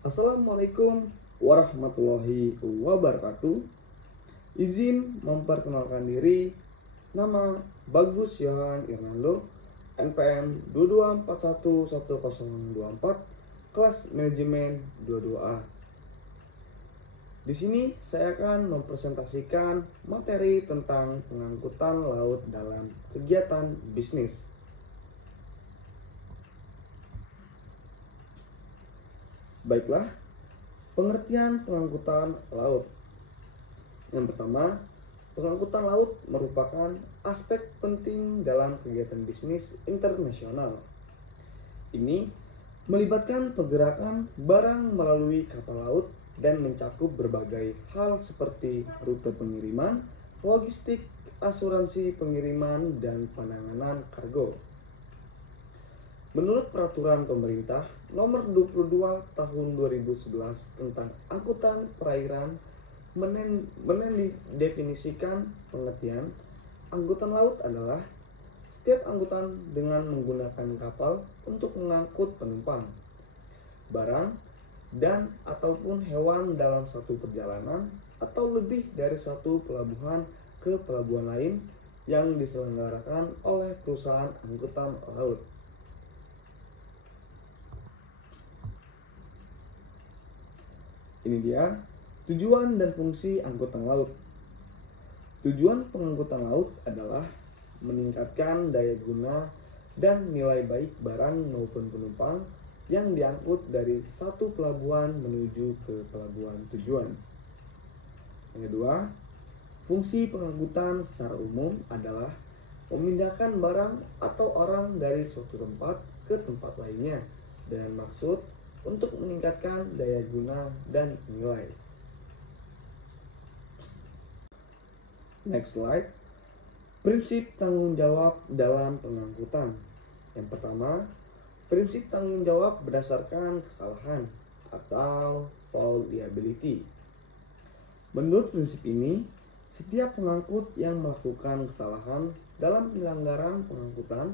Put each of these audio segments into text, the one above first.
Assalamualaikum warahmatullahi wabarakatuh. Izin memperkenalkan diri. Nama Bagus Yohan Irnando, NPM 22411024, kelas manajemen 22A. Di sini saya akan mempresentasikan materi tentang pengangkutan laut dalam kegiatan bisnis. Baiklah, pengertian pengangkutan laut. Yang pertama, pengangkutan laut merupakan aspek penting dalam kegiatan bisnis internasional. Ini melibatkan pergerakan barang melalui kapal laut dan mencakup berbagai hal seperti rute pengiriman, logistik, asuransi pengiriman, dan penanganan kargo. Menurut peraturan pemerintah nomor 22 tahun 2011 tentang angkutan perairan mendefinisikan pengertian angkutan laut adalah setiap angkutan dengan menggunakan kapal untuk mengangkut penumpang, barang, dan ataupun hewan dalam satu perjalanan atau lebih dari satu pelabuhan ke pelabuhan lain yang diselenggarakan oleh perusahaan angkutan laut. Ini dia tujuan dan fungsi angkutan laut. Tujuan pengangkutan laut adalah meningkatkan daya guna dan nilai baik barang maupun penumpang yang diangkut dari satu pelabuhan menuju ke pelabuhan tujuan. Yang kedua, fungsi pengangkutan secara umum adalah memindahkan barang atau orang dari suatu tempat ke tempat lainnya dengan maksud untuk meningkatkan daya guna dan nilai. Next slide. Prinsip tanggung jawab dalam pengangkutan. Yang pertama, prinsip tanggung jawab berdasarkan kesalahan atau fault liability. Menurut prinsip ini, setiap pengangkut yang melakukan kesalahan dalam penyelenggaraan pengangkutan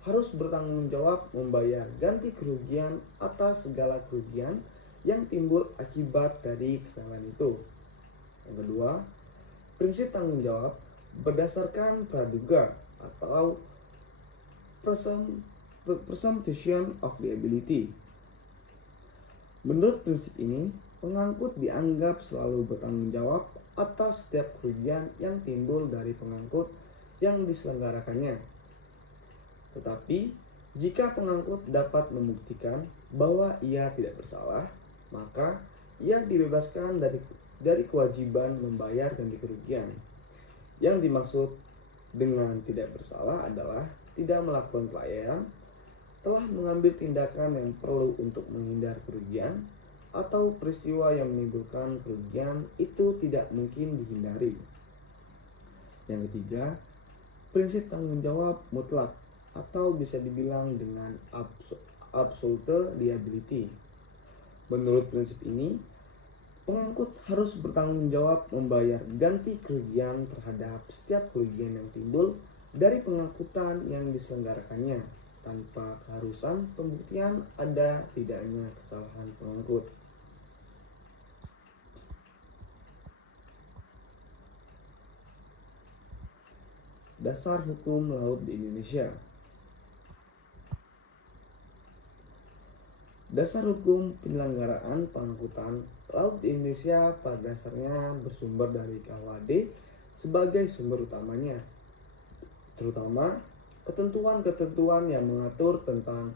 harus bertanggung jawab membayar ganti kerugian atas segala kerugian yang timbul akibat dari kesalahan itu. Yang kedua, prinsip tanggung jawab berdasarkan praduga atau presumption of liability. Menurut prinsip ini, pengangkut dianggap selalu bertanggung jawab atas setiap kerugian yang timbul dari pengangkut yang diselenggarakannya. Tetapi, jika pengangkut dapat membuktikan bahwa ia tidak bersalah, maka ia dibebaskan dari kewajiban membayar ganti kerugian. Yang dimaksud dengan tidak bersalah adalah tidak melakukan pelayanan, telah mengambil tindakan yang perlu untuk menghindar kerugian, atau peristiwa yang menimbulkan kerugian itu tidak mungkin dihindari. Yang ketiga, prinsip tanggung jawab mutlak atau bisa dibilang dengan absolute liability. Menurut prinsip ini, pengangkut harus bertanggung jawab membayar ganti kerugian terhadap setiap kerugian yang timbul dari pengangkutan yang diselenggarakannya tanpa keharusan pembuktian ada tidaknya kesalahan pengangkut. Dasar hukum laut di Indonesia. Dasar hukum penyelenggaraan pengangkutan laut di Indonesia pada dasarnya bersumber dari KUHD sebagai sumber utamanya, terutama ketentuan-ketentuan yang mengatur tentang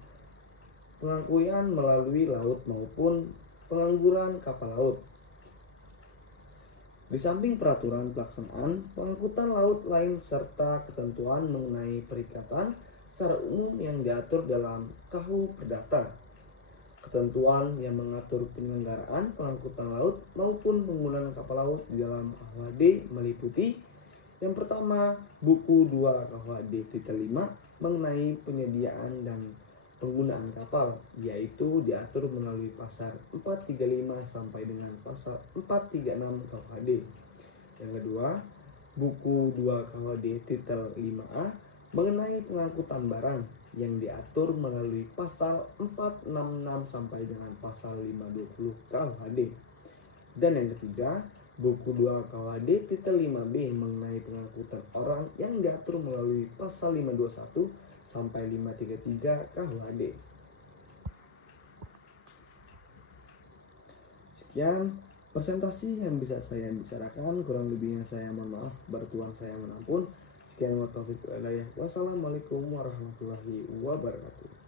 pengangkutan melalui laut maupun pengangguran kapal laut. Di samping peraturan pelaksanaan pengangkutan laut lain serta ketentuan mengenai perikatan secara umum yang diatur dalam KUH Perdata, ketentuan yang mengatur penyelenggaraan pengangkutan laut maupun penggunaan kapal laut di dalam KUHD meliputi yang pertama, buku 2 KUHD titel 5 mengenai penyediaan dan penggunaan kapal, yaitu diatur melalui pasal 435 sampai dengan pasal 436 KUHD. Yang kedua, buku 2 KUHD titel 5A mengenai pengangkutan barang, yang diatur melalui pasal 466 sampai dengan pasal 520 KUHD. Dan yang ketiga, buku 2 KUHD titel 5B mengenai pengangkutan orang yang diatur melalui pasal 521 sampai 533 KUHD. Sekian presentasi yang bisa saya bicarakan, kurang lebihnya saya mohon maaf, bertuan saya menampun. Sekian wa taufiq wal hidayah. Wassalamualaikum warahmatullahi wabarakatuh.